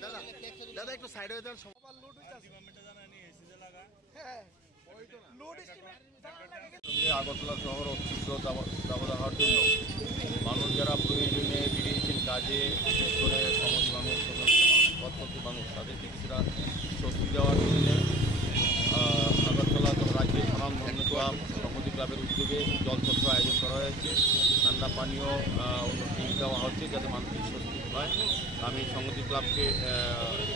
হয়ে দাদা একটু সাইড হয়ে সবার হ্যাঁ লুট আগরতলা শহর দাবদাহর জন্য। মানুষ যারা প্রয়োজনে বেরিয়েছেন কাজে বিশেষ করে সমাজ মানুষ মানুষ তাদেরকে কিছুটা স্বস্তি দেওয়ার জন্য আহ, আগরতলা তো রাজ্যের সাধারণ ধর্ম ক্লাব সমিতি ক্লাবের উদ্যোগে জলছত্র আয়োজন করা হয়েছে। ঠান্ডা পানীয় আহ, দেওয়া হচ্ছে যাতে মানুষের স্বস্তি হয় আমি সংগতি ক্লাবকে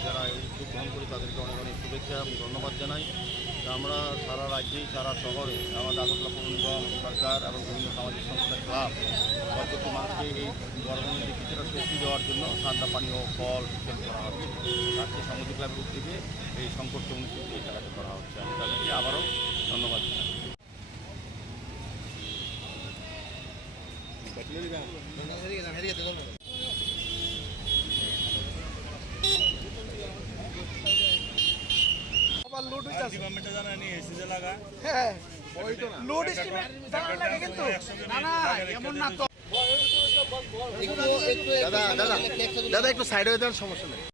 যারা উদ্যোগ গ্রহণ করি তাদেরকে অনেক অনেক শুভেচ্ছা এবং ধন্যবাদ জানাই। আমরা সারা রাজ্যেই সারা শহরে আমাদের আগরতলা পৌর সরকার এবং বিভিন্ন সামাজিক সংস্থা ক্লাব প্রত্যেকটি মানুষকে এই গরমের কিছুটা স্বস্তি দেওয়ার জন্য ঠান্ডা পানীয় ফল করা হচ্ছে। রাজ্য সংগতি ক্লাবের উদ্যোগে এই সংকট অনুষ্ঠিত এই দাদা দাদা দাদা একটু সাইড হয়ে যাওয়ার সমস্যা নেই।